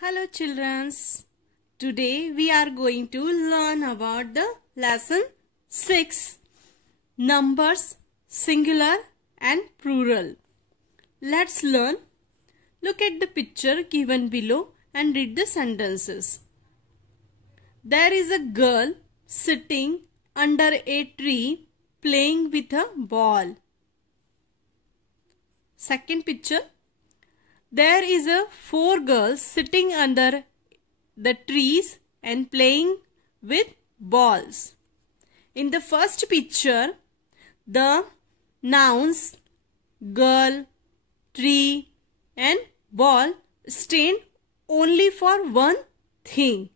Hello childrens. Today we are going to learn about the lesson 6 numbers singular and plural. Let's learn. Look at the picture given below and read the sentences. There is a girl sitting under a tree playing with a ball. Second picture. There is a 4 girls sitting under the trees and playing with balls. In the first picture, the nouns girl, tree and ball stand only for one thing.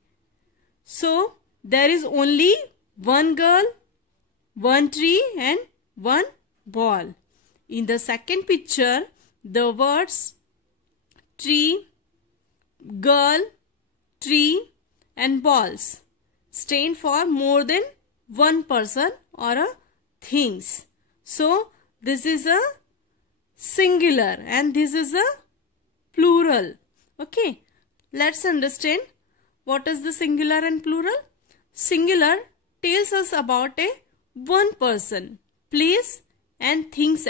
So, there is only one girl, one tree and one ball. In the second picture, the words tree, girl, tree and balls stand for more than one person or a things. So, this is a singular and this is a plural. Okay, let's understand what is the singular and plural. Singular tells us about a one person, place and things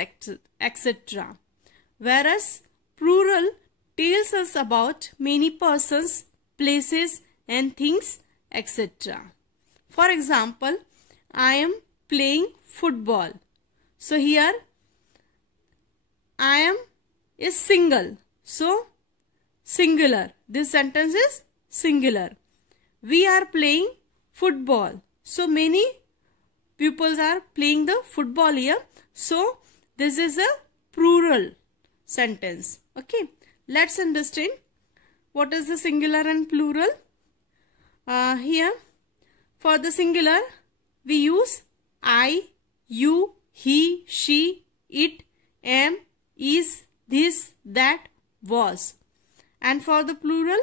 etc. Whereas plural tells us about many persons, places and things etc. For example, I am playing football. So here I am is single. So singular. This sentence is singular. We are playing football. So many pupils are playing the football here. So this is a plural sentence. Okay. Let's understand what is the singular and plural. Here for the singular we use I, you, he, she, it, am, is, this, that, was. And for the plural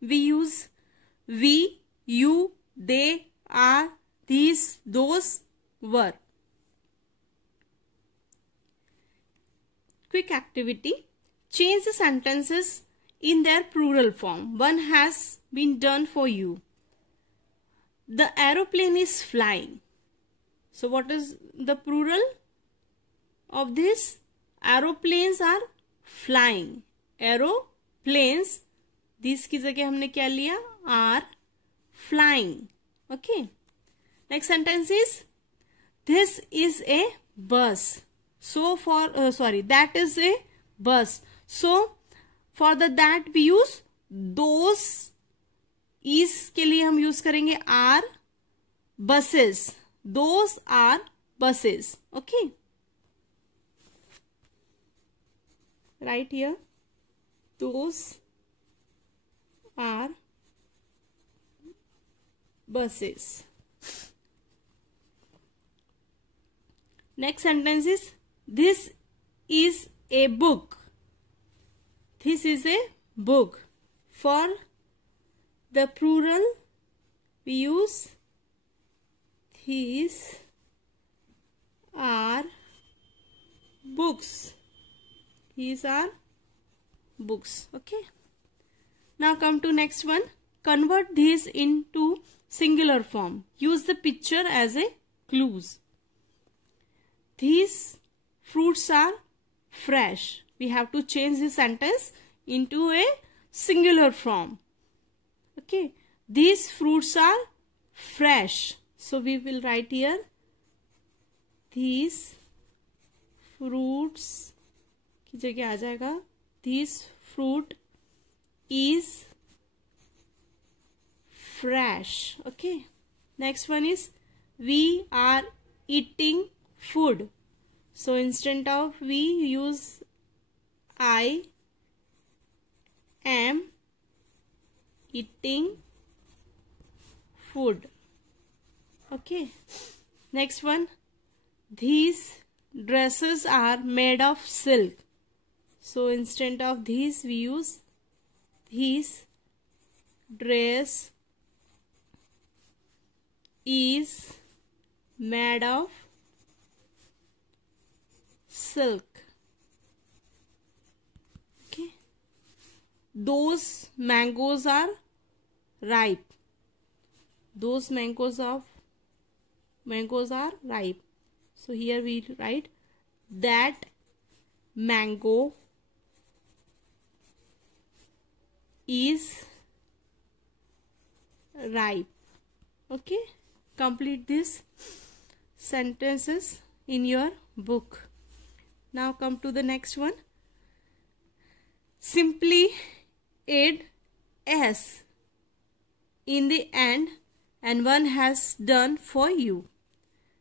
we use we, you, they, are, these, those, were. Quick activity. Change the sentences in their plural form. One has been done for you. The aeroplane is flying. So what is the plural of this? Aeroplanes are flying. Aeroplanes, this की जगह हमने क्या लिया? Are flying. Okay. Next sentence is, this is a bus. So for, that is a bus. So for the that we use those. is के लिए हम use करेंगे are buses. Those are buses. Okay. Right here. Those are buses. Next sentence is, this is a book. This is a book. For the plural we use these are books. These are books. Okay. Now come to next one. Convert these into singular form. Use the picture as a clues. These fruits are fresh. We have to change the sentence into a singular form. Okay. These fruits are fresh. So we will write here, these fruits की जगह आ जाएगा, this fruit is fresh. Okay. Next one is, we are eating food. So instead of we use I am eating food. Okay. Next one, these dresses are made of silk. So instead of these we use these dress is made of silk. Okay. those mangoes are ripe. Those mangoes are ripe. So here we write that mango is ripe. Okay, complete these sentences in your book. Now come to the next one. Simply add s in the end and one has done for you.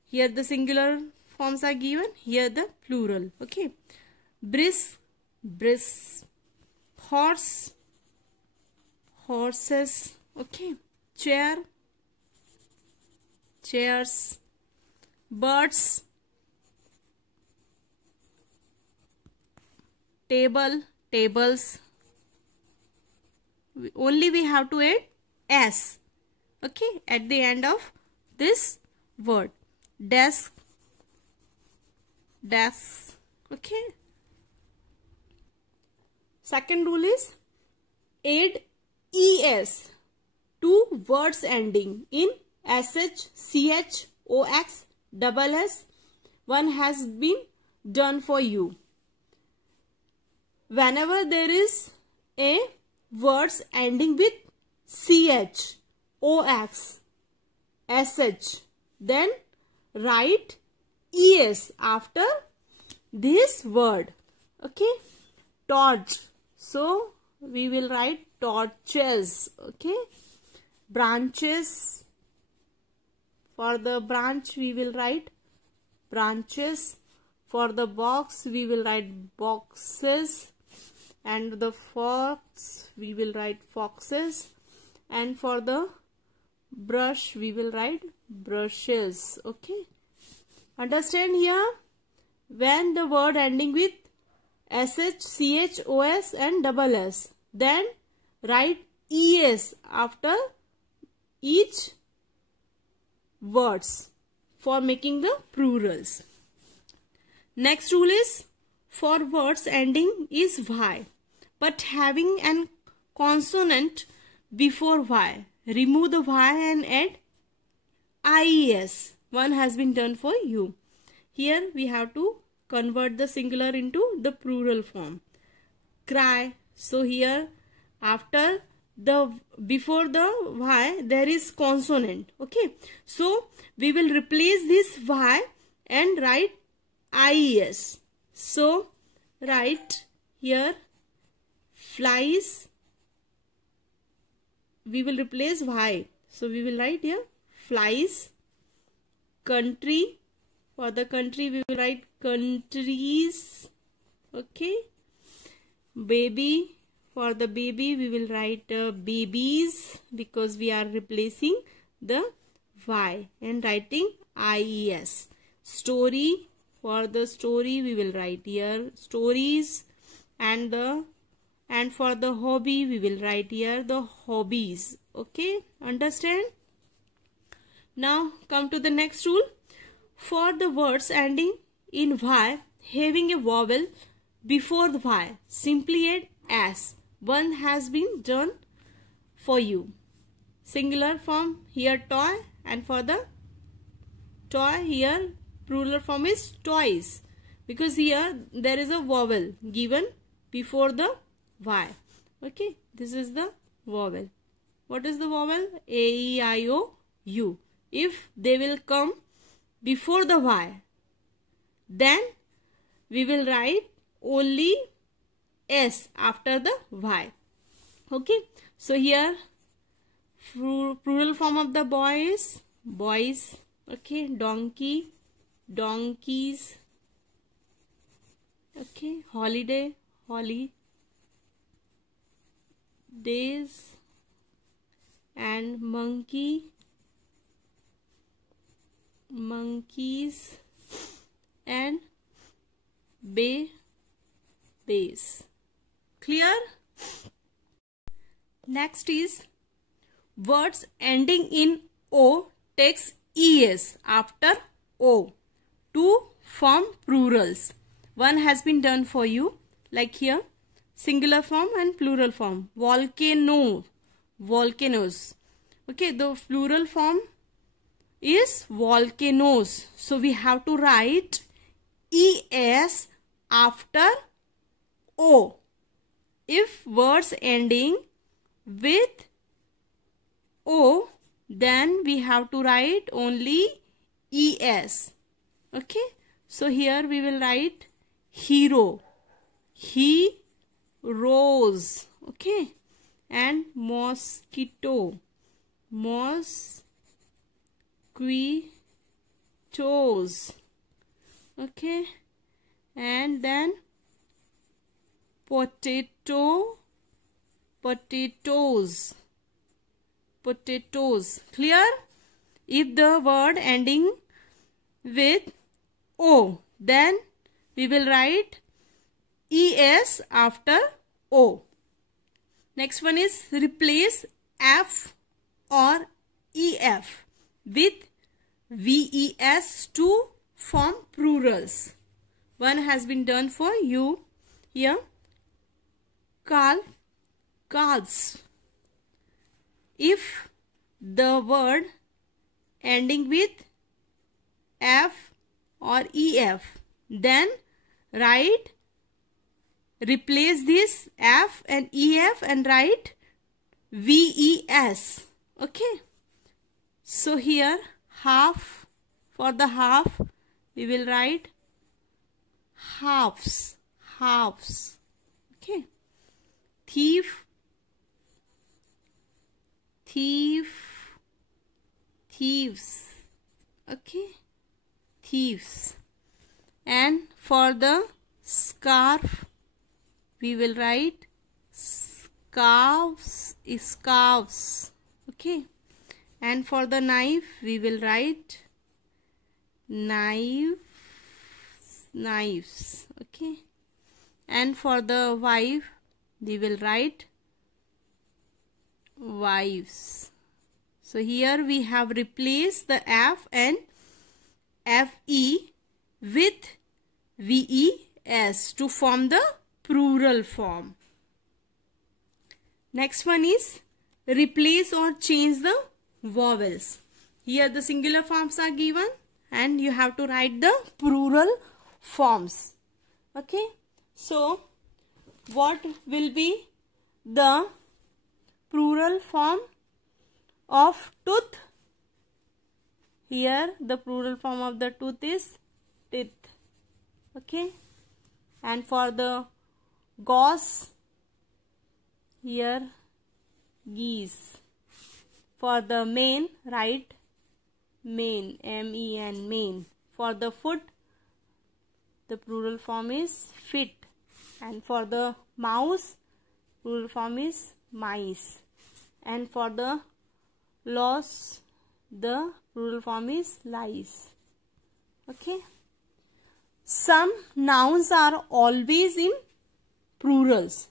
Here the singular forms are given, here the plural. Okay, brisk, brisk, horse, horses. Okay, chair, chairs, birds, table, tables. Only we have to add s, okay, at the end of this word. Desk, desk. Okay, second rule is add es to words ending in sh, ch, ox, double s. One has been done for you. Whenever there is a words ending with ch, ox, sh, then write es after this word. Okay, torch. So we will write torches. Okay, branches. For the branch we will write branches. For the box we will write boxes. And the fox we will write foxes. And for the brush we will write brushes. Okay, understand here? When the word ending with sh, ch, os and double s, then write es after each words for making the plurals. Next rule is for words ending is y but having an consonant before y, remove the y and add ies. One has been done for you. Here we have to convert the singular into the plural form. Cry. So here after the before the y there is consonant. Okay, so we will replace this y and write ies. So write here flies. We will replace y. So we will write here flies. Country. For the country we will write countries. Okay. Baby. For the baby we will write babies because we are replacing the y and writing ies. Story. For the story we will write here stories, and for the hobby we will write here the hobbies. Okay, understand? Now come to the next rule. For the words ending in y having a vowel before the y, simply add s. One has been done for you. Singular form here toy, and for the toy here plural form is toys because here there is a vowel given before the y. Okay, this is the vowel. What is the vowel? A, E, I, O, U. If they will come before the y, then we will write only s after the y. Okay, so here plural form of the boy is boys. Okay, donkey, donkeys. Okay, holiday, holidays, and monkey, monkeys, and bays. Clear? Next is words ending in o takes es after o to form plurals. One has been done for you, like here singular form and plural form. Volcano, volcanoes. Okay, the plural form is volcanoes. So we have to write es after o. If words ending with o, then we have to write only es. Okay, so here we will write hero, he rose. Okay, and mosquito, mosquitoes. Okay, and then potato, potatoes, potatoes. Clear? If the word ending with o, then we will write es after o. Next one is replace f or ef with ves to form plurals. One has been done for you here. Calves. If the word ending with f or ef, then replace this f and ef and write ves. Okay, so here half, for the half we will write halves. Okay, thieves. Okay, thieves. And for the scarf we will write scarves. Okay, and for the knife we will write knives. Okay, and for the wife we will write wives. So here we have replaced the f and fe with ves to form the plural form. Next one is replace or change the vowels. Here the singular forms are given and you have to write the plural forms. Okay, so what will be the plural form of tooth? Here the plural form of the tooth is teeth. Okay, and for the goose, here geese. For the mane, write mane, M-E-N, mane. For the foot, the plural form is fit. And for the mouse, plural form is mice. And for the loss, the plural form is lice. Okay. Some nouns are always in plurals.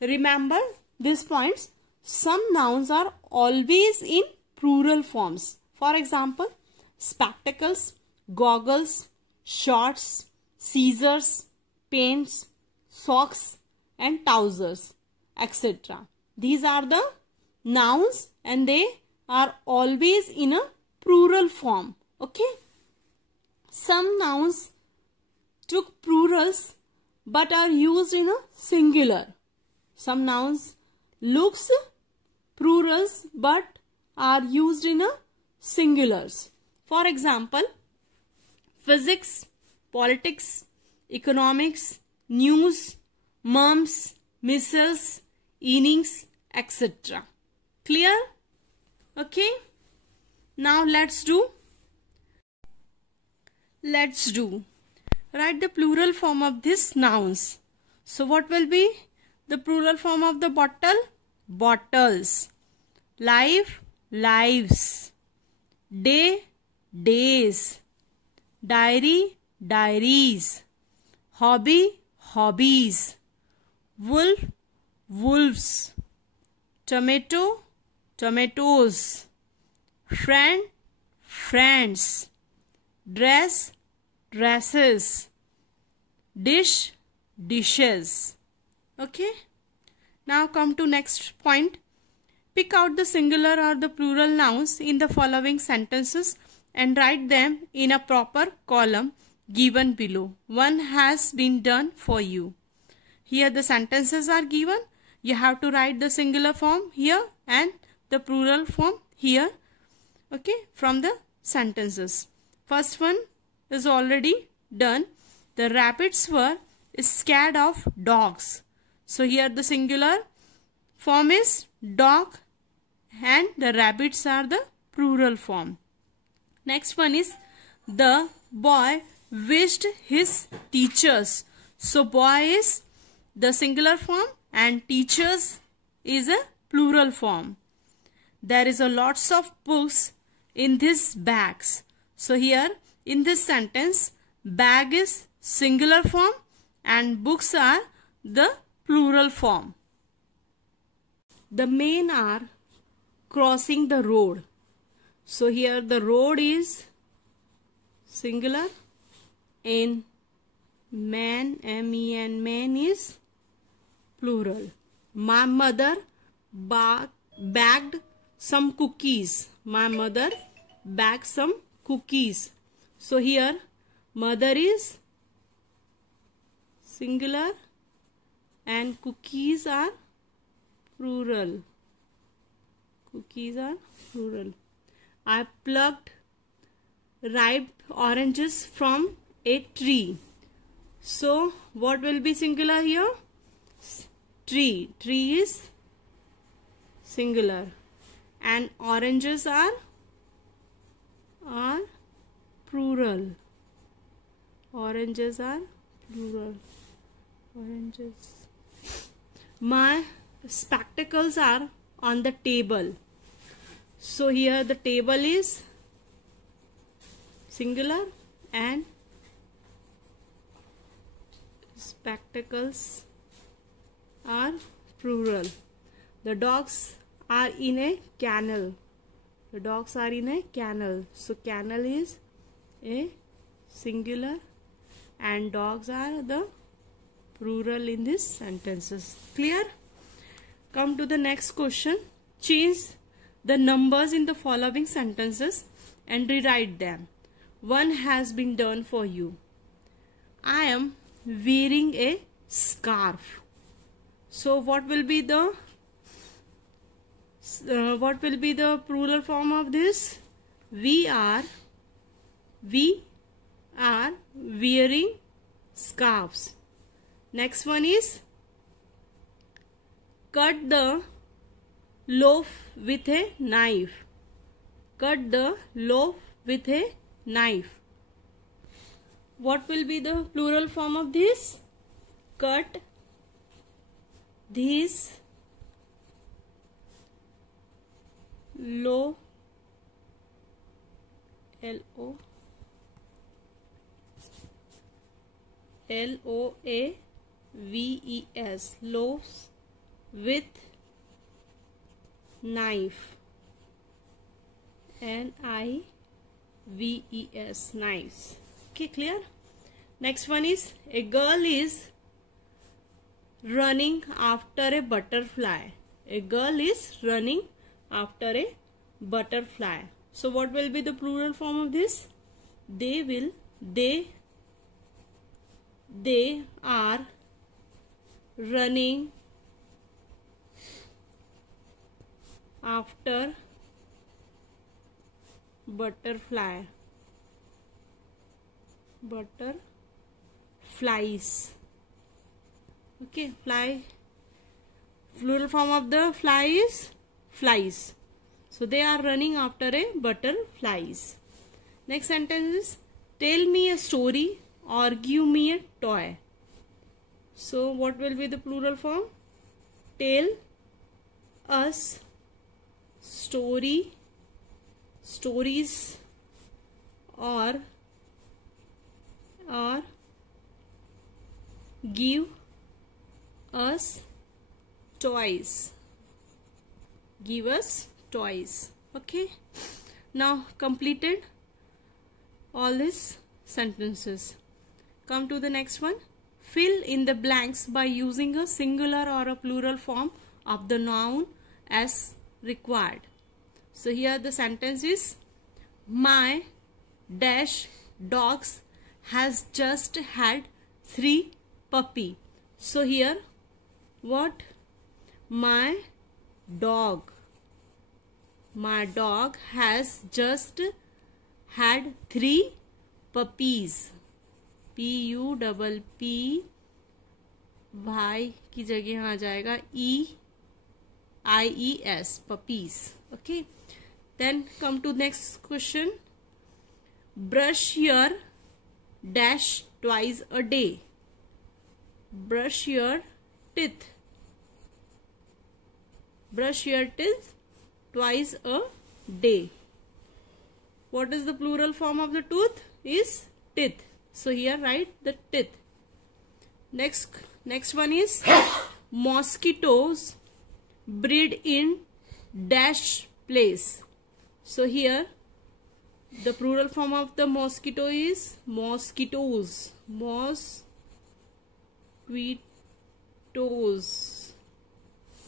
Remember these points. Some nouns are always in plural forms. For example, spectacles, goggles, shorts, scissors, pens, socks and trousers, etc. These are the nouns and they are always in a plural form. Okay. Some nouns took plurals but are used in a singular. Some nouns looks plurals but are used in a singulars. For example, physics, politics, economics, news, mums, missiles, innings, etc. Clear? Okay. Now let's do. Write the plural form of these nouns. So what will be the plural form of the bottle? Bottles. Life, lives. Day, days. Diary, diaries. Hobby, hobbies. Wolf, wolves. Tomato, tomatoes. Friend, friends. Dress, dresses. Dish, dishes. Okay. Now come to next point. Pick out the singular or the plural nouns in the following sentences and write them in a proper column given below. One has been done for you. Here the sentences are given. You have to write the singular form here and the plural form here. Okay, from the sentences. First one is already done. The rabbits were scared of dogs. So here the singular form is dog and the rabbits are the plural form. Next one is the boy wished his teachers. So boy is the singular form and teachers is a plural form. There is a lots of books in these bags. So here in this sentence, bag is singular form and books are the plural form. The men are crossing the road. So here the road is singular and man, M-E-N, man is plural. My mother bagged some cookies. My mother bagged some cookies. So here mother is singular and cookies are plural. Cookies are plural. I plucked ripe oranges from a tree. So what will be singular here? Tree. Tree is singular and oranges are plural. Oranges are plural. Oranges. My spectacles are on the table. So here the table is singular and spectacles are plural. The dogs are in a kennel. The dogs are in a kennel. So kennel is a singular and dogs are the plural in these sentences. Clear? Come to the next question. Change the numbers in the following sentences and rewrite them. One has been done for you. I am wearing a scarf. So what will be the plural form of this? We are wearing scarves. Next one is cut the loaf with a knife. Cut the loaf with a knife. What will be the plural form of this? Cut these loaf, L-O-A-V-E-S, loaves with knife, N-I-V-E-S, knives. Okay, clear? Next one is a girl is running after a butterfly. A girl is running after a butterfly. So what will be the plural form of this? They are running after butterflies. Okay, fly. Plural form of the fly is flies. So they are running after a butterflies. Next sentence is tell me a story or give me a toy. So what will be the plural form? Tell us stories or give us toys. Give us toys. Okay. Now completed all these sentences. Come to the next one. fill in the blanks by using a singular or a plural form of the noun as required. So here the sentence is, my dash dogs has just had 3 puppy. So here what? My dog has just had 3 puppies. PUPPY की जगह आ जाएगा EIES, puppies. Okay. Then come to next question. Brush your dash twice a day. Brush your teeth. Brush your teeth twice a day. What is the plural form of the tooth? Is teeth. So here write the teeth. Next one is mosquitoes breed in dash place. So here the plural form of the mosquito is mosquitoes.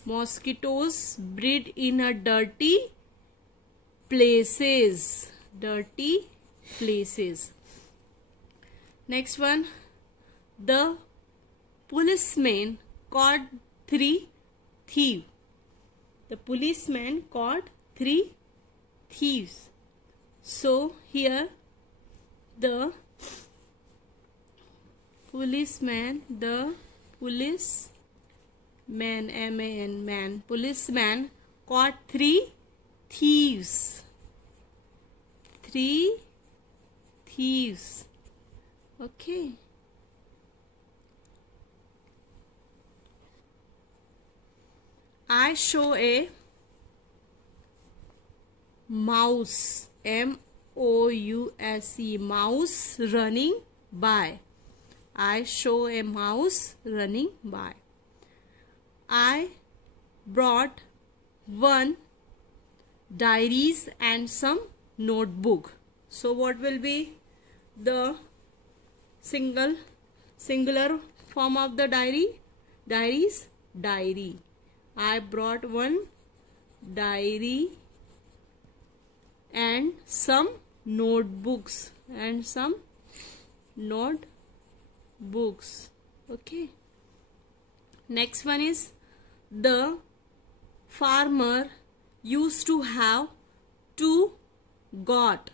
Mosquitoes breed in a dirty places. Next one, the policeman caught 3 thieves. The policeman caught 3 thieves. So here the policeman caught 3 thieves. 3 thieves. Okay. I show a mouse, MOUSE, mouse running by. I show a mouse running by. I brought 1 diaries and some notebook. So what will be the singular form of the diary? Diaries, diary. I brought 1 diary and some notebooks Okay. Next one is, the farmer used to have 2 goats.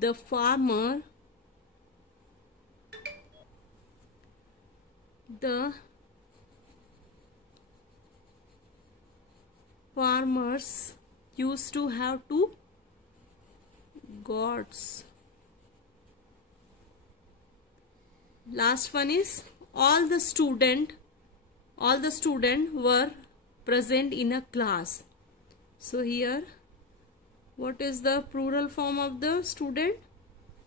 The farmers used to have 2 goats. Last one is, all the student were present in a class. So here what is the plural form of the student?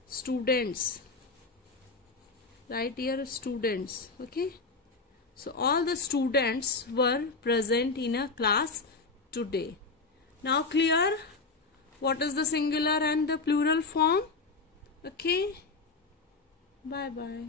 Students. Right here, students. Okay. So all the students were present in a class today. Now clear what is the singular and the plural form? Okay. Bye bye.